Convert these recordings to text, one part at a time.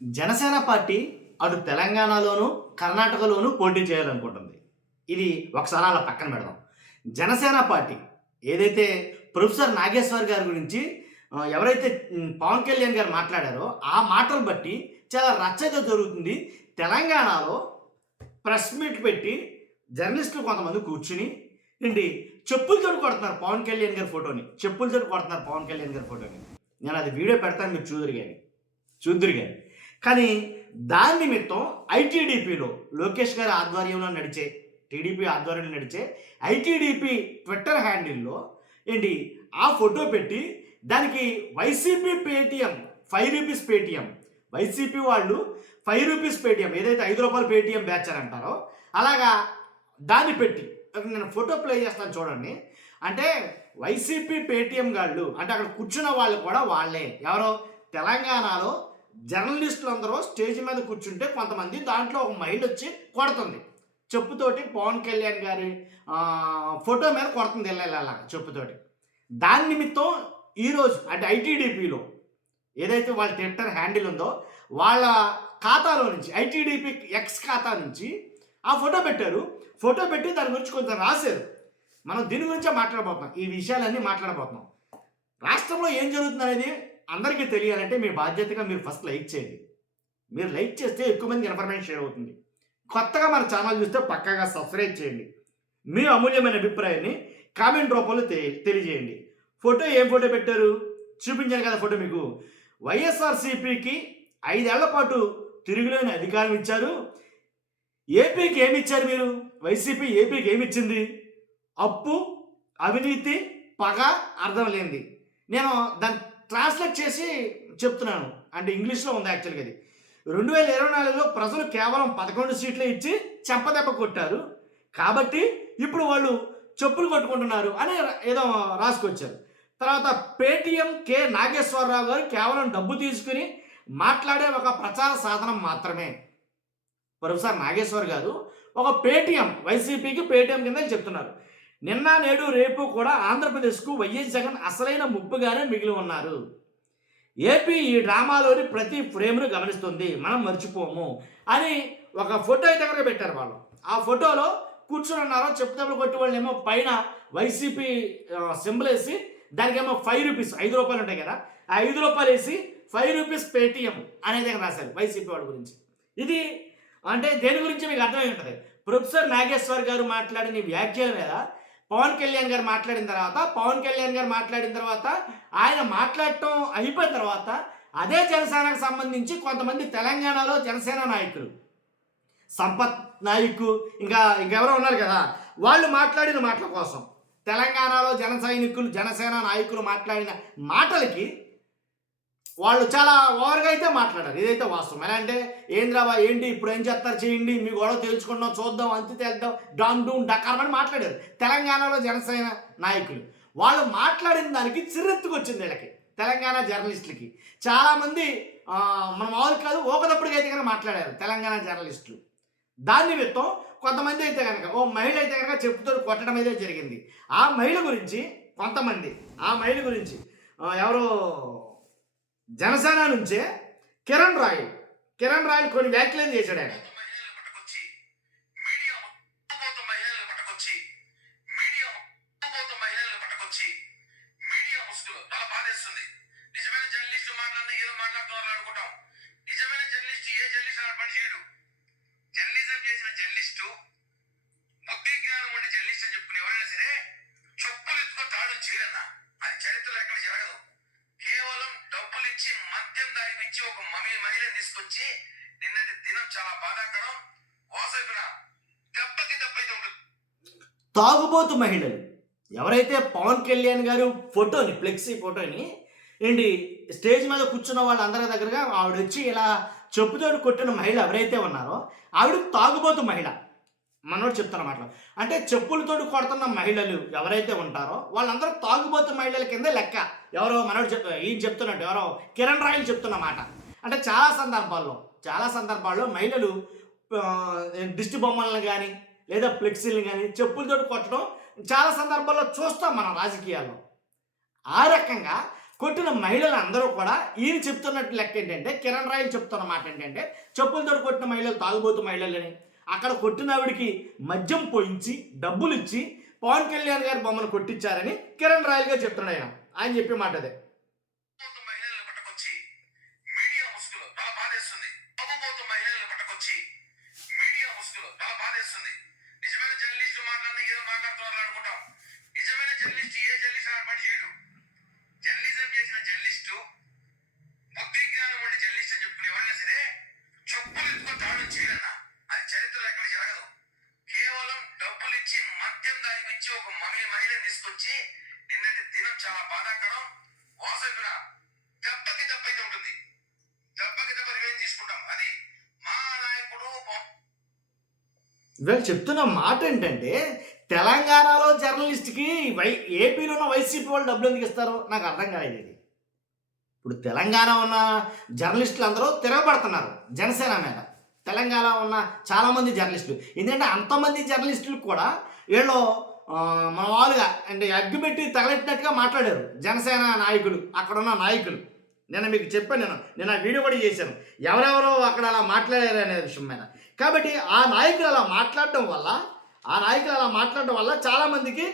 Janasena party అటు తెలంగాణలోను, కర్ణాటకలోను పోటీ చేయాలనుకుంటుంది. ఇది ఒకసారి అలా పక్కన పెడదాం. జనసేన పార్టీ ఏదైతే ప్రొఫెసర్ నాగేశ్వర్ గారి గురించి ఎవరైతే పవన్ కళ్యాణ్ గారు మాట్లాడారో, ఆ మాటలు బట్టి చాలా రచ్చ అయితే జరుగుతుంది. తెలంగాణలో ప్రెస్ మీట్ పెట్టి జర్నలిస్టులు కొంతమంది కూర్చుని ఏంటి చెప్పులతోటి కొడుతున్నారు పవన్ కళ్యాణ్ గారి ఫోటోని. చెప్పులతోటి కొడుతున్నారు పవన్ కళ్యాణ్ గారి ఫోటోని. నేను అది వీడియో పెడతాను, మీరు చూదురు కానీ. కానీ దాని నిమిత్తం ఐటీడీపీలో లోకేష్ గారి ఆధ్వర్యంలో నడిచే, టీడీపీ ఆధ్వర్యంలో నడిచే ఐటీడీపీ ట్విట్టర్ హ్యాండిల్లో ఏంటి ఆ ఫోటో పెట్టి దానికి YCP Paytm 5 rupees Paytm, YCP వాళ్ళు 5 రూపీస్ పేటిఎం, ఏదైతే 5 రూపాయల పేటిఎం బ్యాచ్ అని అంటారో అలాగా దాన్ని పెట్టి నేను ఫోటో ప్లే చేస్తాను చూడండి. అంటే వైసీపీ పేటిఎం గాళ్ళు అంటే అక్కడ కూర్చున్న వాళ్ళు కూడా వాళ్ళే. ఎవరో తెలంగాణలో జర్నలిస్టులు అందరూ స్టేజ్ మీద కూర్చుంటే కొంతమంది దాంట్లో ఒక మహిళ వచ్చి కొడుతుంది చెప్పుతోటి, పవన్ కళ్యాణ్ గారి ఫోటో మీద కొడుతుంది వెళ్ళాలి చెప్పుతోటి. దాని నిమిత్తం ఈరోజు అంటే ఐటీడీపీలో ఏదైతే వాళ్ళ ట్విట్టర్ హ్యాండిల్ ఉందో వాళ్ళ ఖాతాలో నుంచి, ఐటీడీపీ ఎక్స్ ఖాతా నుంచి ఆ ఫోటో పెట్టారు. ఫోటో పెట్టి దాని గురించి కొంచెం రాశారు. మనం దీని గురించే మాట్లాడబోతున్నాం, ఈ విషయాలన్నీ మాట్లాడబోతున్నాం. రాష్ట్రంలో ఏం జరుగుతుంది అనేది అందరికీ తెలియాలంటే మీ బాధ్యతగా మీరు ఫస్ట్ లైక్ చేయండి. మీరు లైక్ చేస్తే ఎక్కువ మంది ఇన్ఫర్మేషన్ షేర్ అవుతుంది. కొత్తగా మన ఛానల్ చూస్తే పక్కాగా సబ్స్క్రైబ్ చేయండి. మీ అమూల్యమైన అభిప్రాయాన్ని కామెంట్ రూపంలో తెలియజేయండి. ఫోటో ఏం ఫోటో పెట్టారు చూపించాను కదా ఫోటో మీకు. వైఎస్ఆర్సీపీకి 5 ఏళ్ల పాటు తిరుగులేని అధికారం ఇచ్చారు. ఏపీకి ఏమి ఇచ్చారు మీరు? వైసీపీ ఏపీకి ఏమి ఇచ్చింది? అప్పు, అవినీతి, పగ, అర్థం లేనిది. నేను దాన్ని ట్రాన్స్లేట్ చేసి చెప్తున్నాను, అంటే ఇంగ్లీష్లో ఉంది యాక్చువల్గా. అది 2024లో ప్రజలు కేవలం 11 సీట్లే ఇచ్చి చెంపదెబ్బ కొట్టారు కాబట్టి ఇప్పుడు వాళ్ళు చెప్పులు కొట్టుకుంటున్నారు అని ఏదో రాసుకొచ్చారు. తర్వాత పేటీఎం కె నాగేశ్వరరావు గారు కేవలం డబ్బు తీసుకుని మాట్లాడే ఒక ప్రచార సాధనం మాత్రమే. ప్రొఫెసర్ నాగేశ్వర్ గారు ఒక పేటీఎం, వైసీపీకి పేటీఎం కింద చెప్తున్నారు. నిన్న నేడు రేపు కూడా ఆంధ్రప్రదేశ్కు వైఎస్ జగన్ అసలైన ముప్పుగానే మిగిలి ఉన్నారు. ఏపీ ఈ డ్రామాలోని ప్రతి ఫ్రేమ్ను గమనిస్తుంది, మనం మర్చిపోము అని ఒక ఫోటో అయితే కనుక పెట్టారు వాళ్ళు. ఆ ఫోటోలో కూర్చొని ఉన్నారో చెప్పుదెబ్బలు కొట్టి వాళ్ళు ఏమో పైన వైసీపీ సింబల్ వేసి దానికేమో 5 రూపీస్, 5 రూపాయలు ఉంటాయి కదా, ఆ 5 రూపాయలు వేసి 5 రూపీస్ పేటీఎం అనేది రాశారు వైసీపీ వాళ్ళ గురించి. ఇది అంటే దేని గురించి మీకు అర్థమై ఉంటుంది. ప్రొఫెసర్ నాగేశ్వర్ గారు మాట్లాడిన వ్యాఖ్యల మీద పవన్ కళ్యాణ్ గారు మాట్లాడిన తర్వాత ఆయన మాట్లాడటం అయిపోయిన తర్వాత అదే జనసేనకు సంబంధించి కొంతమంది తెలంగాణలో జనసేన నాయకులు, సంపత్ నాయకు ఇంకెవరో ఉన్నారు కదా, వాళ్ళు మాట్లాడిన మాటల కోసం తెలంగాణలో జనసేన నాయకులు మాట్లాడిన మాటలకి వాళ్ళు చాలా ఓవర్గా అయితే మాట్లాడారు. ఇదైతే వాస్తవం. ఎలా అంటే ఏంద్రాబా ఏంటి ఇప్పుడు ఏం చేస్తారు చేయండి, మీ గొడవ తేల్చుకుందాం చూద్దాం అంతే తేల్దాం డాన్ డూన్ డకారం అని మాట్లాడారు తెలంగాణలో జనసేన నాయకులు. వాళ్ళు మాట్లాడిన దానికి చిర్రెత్తుకొచ్చింది వీళ్ళకి, తెలంగాణ జర్నలిస్టులకి. చాలామంది మన మామూలు కాదు ఊకదప్పుడుకైతే కనుక మాట్లాడారు తెలంగాణ జర్నలిస్టులు. దాని నిమిత్తం కొంతమంది అయితే కనుక ఓ మహిళ అయితే కనుక చెప్పుతో కొట్టడం అయితే జరిగింది. ఆ మహిళ గురించి కొంతమంది, ఆ మహిళ గురించి ఎవరో జనసేన నుంచే కిరణ్ రాయల్ కొన్ని వ్యాఖ్యలు చేశాడు. ఆయన ఒక మహిళని తీసుకొచ్చి నిన్నటి దినం చాలా బాధాకరం. వాసైపున దెబ్బకి దెబ్బైతే ఉంటుంది. తాగుబోతు మహిళలు ఎవరైతే పవన్ కళ్యాణ్ గారు ఫోటోని, ఫ్లెక్సీ ఫోటోని ఏంటి స్టేజ్ మీద కూర్చున్న వాళ్ళందరి దగ్గరగా ఆవిడ వచ్చి ఇలా చెప్పుతో కొట్టిన మహిళ ఎవరైతే ఉన్నారో ఆవిడ తాగుబోతు మహిళ. మనోడు చెప్తున్నమాట అంటే చెప్పులతో కొడుతున్న మహిళలు ఎవరైతే ఉంటారో వాళ్ళందరూ తాగుబోతు మహిళల కింద లెక్క. ఎవరో మనోడు ఈయన చెప్తున్నట్టు ఎవరో కిరణ్ రాయల్ చెప్తున్నమాట. అంటే చాలా సందర్భాల్లో మహిళలు దిష్టి బొమ్మలను కానీ లేదా ఫ్లెక్సీలను కానీ చెప్పులతో కొట్టడం చాలా సందర్భాల్లో చూస్తాం మనం రాజకీయాల్లో. ఆ రకంగా కొట్టిన మహిళలు అందరూ కూడా ఈయన చెప్తున్నట్టు లెక్క ఏంటంటే, కిరణ్ రాయల్ చెప్తున్న మాట ఏంటంటే, చెప్పులతో కొట్టిన మహిళలు తాగుబోతు మహిళలని, అక్కడ కొట్టిన ఆవిడికి మద్యం పోయించి డబ్బులు ఇచ్చి పవన్ కళ్యాణ్ గారి బొమ్మను కొట్టించారని కిరణ్ రాయల్ గారు చెప్తున్నాడు. ఆయన చెప్పే మాట అదే. మహిళలను పట్టుకొచ్చి మీడియా ముసుగులో చాలా బాధేస్తుంది. తాగుబోతు మహిళలను పట్టుకొచ్చి మీడియా ముసుగులో చాలా బాధేస్తుంది. నిజమైన జర్నలిస్టు మాట్లాడిన ఏదో మాట్లాడుతున్నారు అనుకుంటాం. నిజమైన జర్నలిస్ట్ ఏ జర్నలిస్ట్ అలా పని చేయడు. జర్నలిజం చేసిన జర్నలిస్టు, బుద్ధి జ్ఞానం ఉండే జర్నలిస్ట్ అని చెప్పుకుని ఎవరైనా సరే చెప్పులు ఎత్తుకొని దాడులు చేయరన్నా. అది చరిత్రలో ఎక్కడ జరగదు. కేవలం డబ్బులు ఇచ్చి మద్యం దాయిపించి ఒక మహిళని తీసుకొచ్చి నిన్నటి దినం చాలా బాధాకరం. వాసన దెబ్బకి దెబ్బ అయితే ఉంటుంది. దెబ్బకి దెబ్బ రివెంజ్ తీసుకుంటాం. అది మా నాయకుడు. వీళ్ళు చెప్తున్న మాట ఏంటంటే, తెలంగాణలో జర్నలిస్ట్కి ఏపీలో ఉన్న వైసీపీ వాళ్ళు డబ్బులు ఎందుకు ఇస్తారో నాకు అర్థం కాలేదు ఇది. ఇప్పుడు తెలంగాణ ఉన్న జర్నలిస్టులు అందరూ తిరగబడుతున్నారు జనసేన మీద. తెలంగాణ ఉన్న చాలామంది జర్నలిస్టులు, ఎందుకంటే అంతమంది జర్నలిస్టులు కూడా వీళ్ళు మన వాళ్ళుగా అంటే అగ్గిపెట్టి తగలెట్టినట్టుగా మాట్లాడారు జనసేన నాయకులు, అక్కడ ఉన్న నాయకులు. నేను మీకు చెప్పాను, నేను ఆ వీడియో కూడా చేశాను ఎవరెవరో అక్కడ అలా మాట్లాడారు అనే విషయం మీద. కాబట్టి ఆ నాయకులు అలా మాట్లాడటం వల్ల చాలామందికి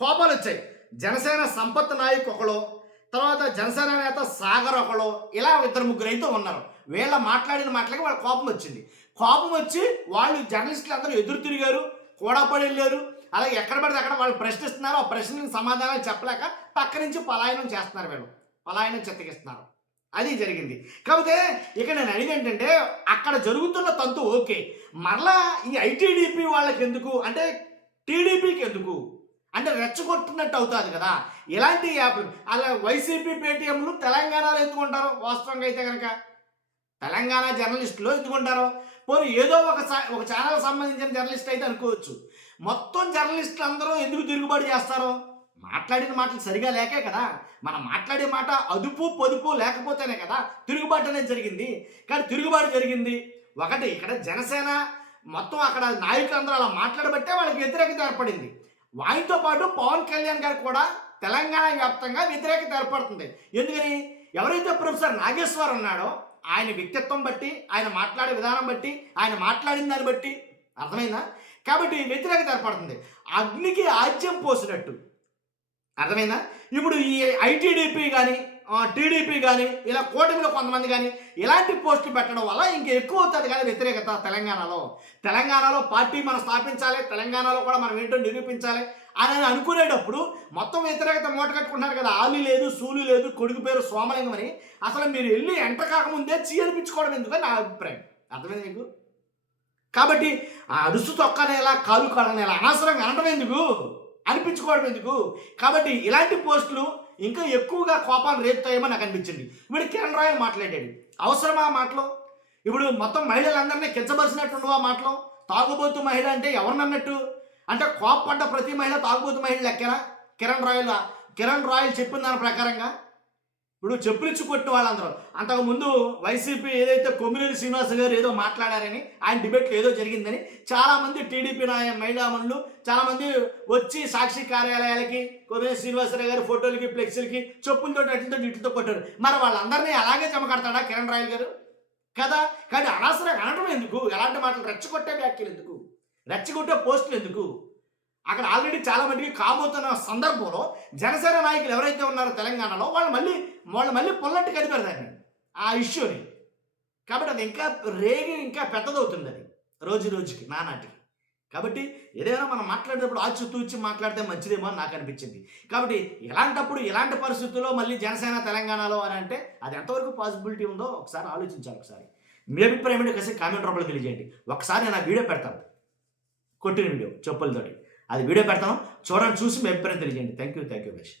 కోపాలు వచ్చాయి. జనసేన సంపత్ నాయక్ ఒకడు, తర్వాత జనసేన నేత సాగర్ ఒకడు, ఇలా 2-3 అయితే ఉన్నారు. వీళ్ళ మాట్లాడిన మాటలకి వాళ్ళ కోపం వచ్చింది. కోపం వచ్చి వాళ్ళు జర్నలిస్టులు అందరూ ఎదురు తిరిగారు, కూడపడి వెళ్ళారు. అలాగే ఎక్కడ పడితే అక్కడ వాళ్ళు ప్రశ్నిస్తున్నారు. ఆ ప్రశ్నలకు సమాధానాలు చెప్పలేక పక్క నుంచి పలాయనం చేస్తున్నారు, వీళ్ళు పలాయనం చెత్తకిస్తున్నారు. అది జరిగింది. కాకపోతే ఇక నేను అడిగి ఏంటంటే, అక్కడ జరుగుతున్న తంతు ఓకే, మరలా ఈ ఐటీడీపీ వాళ్ళకి ఎందుకు అంటే టీడీపీకి ఎందుకు అంటే రెచ్చగొట్టినట్టు అవుతుంది కదా ఇలాంటి యాప్. అలా వైసీపీ పేటీఎంలు తెలంగాణలో ఎందుకుంటారు? వాస్తవంగా అయితే కనుక తెలంగాణ జర్నలిస్టులు ఎందుకుంటారు? పోనీ ఏదో ఒక ఛానల్ సంబంధించిన జర్నలిస్ట్ అయితే అనుకోవచ్చు. మొత్తం జర్నలిస్టులు అందరూ ఎందుకు తిరుగుబాటు చేస్తారో? మాట్లాడిన మాటలు సరిగా లేకే కదా. మనం మాట్లాడే మాట అదుపు పొదుపు లేకపోతేనే కదా తిరుగుబాటు అనేది జరిగింది. కానీ తిరుగుబాటు జరిగింది ఒకటి, ఇక్కడ జనసేన మొత్తం అక్కడ నాయకులందరూ అలా మాట్లాడబట్టే వాళ్ళకి వ్యతిరేకత ఏర్పడింది. వాటితో పాటు పవన్ కళ్యాణ్ గారు కూడా తెలంగాణ వ్యాప్తంగా వ్యతిరేకత ఏర్పడుతుంది. ఎందుకని? ఎవరైతే ప్రొఫెసర్ నాగేశ్వర్ ఉన్నాడో ఆయన వ్యక్తిత్వం బట్టి, ఆయన మాట్లాడే విధానం బట్టి, ఆయన మాట్లాడిన దాన్ని బట్టి అర్థమైందా? కాబట్టి వ్యతిరేకత ఏర్పడుతుంది. అగ్నికి ఆజ్యం పోసినట్టు అర్థమైందా? ఇప్పుడు ఈ ఐటీడీపీ కానీ టీడీపీ కానీ ఇలా కూటమిలో కొంతమంది కానీ ఇలాంటి పోస్టులు పెట్టడం వల్ల ఇంకా ఎక్కువ అవుతుంది కదా వ్యతిరేకత తెలంగాణలో పార్టీ మనం స్థాపించాలి, తెలంగాణలో కూడా మనం ఏంటో నిరూపించాలి అని అనుకునేటప్పుడు మొత్తం వ్యతిరేకత మూట కట్టుకుంటున్నారు కదా. ఆలి లేదు, సూలు లేదు, కొడుకు పేరు సోమలింగం అని. అసలు మీరు వెళ్ళి ఎంటర్ కాకముందే అనిపించుకోవడం ఎందుకని నా అభిప్రాయం. అర్థమైంది మీకు? కాబట్టి ఆ అరుసు తొక్కనేలా కాలు కాడనేలా అనవసరంగా అనడం ఎందుకు, అనిపించుకోవడం ఎందుకు? కాబట్టి ఇలాంటి పోస్టులు ఇంకా ఎక్కువగా కోపాన్ని రేపుతాయేమో నాకు అనిపించింది. ఇప్పుడు కిరణ్ రాయల్ మాట్లాడాడు, అవసరమా ఆ మాటలు? ఇప్పుడు మొత్తం మహిళలందరినీ కించపరిచినట్టు ఆ మాటలు. తాగుబోతు మహిళ అంటే ఎవరినన్నట్టు? అంటే కోపపడ్డ ప్రతి మహిళ తాగుబోతు మహిళ లెక్కనా? కిరణ్ రాయల్ చెప్పిన దాని ప్రకారంగా ఇప్పుడు చెప్పులిచ్చి కొట్టిన వాళ్ళందరూ అంతకుముందు వైసీపీ ఏదైతే కొమ్మినేని శ్రీనివాస్ గారు ఏదో మాట్లాడారని, ఆయన డిబేట్లో ఏదో జరిగిందని చాలామంది టీడీపీ మహిళామణులు చాలామంది వచ్చి సాక్షి కార్యాలయాలకి కొమ్మినేని శ్రీనివాసరావు గారి ఫోటోలకి ఫ్లెక్సీలకి చెప్పులతో అట్లతో ఇటుతో కొట్టారు. మరి వాళ్ళందరినీ అలాగే చెమకడతాడా కిరణ్ రాయల్ గారు? కదా. కానీ అనవసరంగా అనడం ఎందుకు? ఎలాంటి మాటలు రెచ్చగొట్టే వ్యాఖ్యలు ఎందుకు? రెచ్చగొట్టే పోస్టులు ఎందుకు? అక్కడ ఆల్రెడీ చాలా మందికి కాబోతున్న సందర్భంలో జనసేన నాయకులు ఎవరైతే ఉన్నారో తెలంగాణలో వాళ్ళు మళ్ళీ పొల్లట్టు కదిపారు దాన్ని, ఆ ఇష్యూని. కాబట్టి అది ఇంకా పెద్దదవుతుంది అది రోజుకి నానాటికి. కాబట్టి ఏదైనా మనం మాట్లాడేటప్పుడు ఆచితూచి మాట్లాడితే మంచిదేమో అని నాకు అనిపించింది. కాబట్టి ఇలాంటి పరిస్థితుల్లో మళ్ళీ జనసేన తెలంగాణలో అని అంటే అది ఎంతవరకు పాసిబిలిటీ ఉందో ఒకసారి ఆలోచించాలి. ఒకసారి మీ అభిప్రాయం ఏంటో కాసేపు కామెంట్ రూపంలో తెలియజేయండి. ఒకసారి నేను ఆ వీడియో పెడతాను, కొట్టిన వీడియో చెప్పులతోటి, అది వీడియో పెడతాను, చూసి మీ అభిప్రాయం తెలియజేయండి. Thank you very much.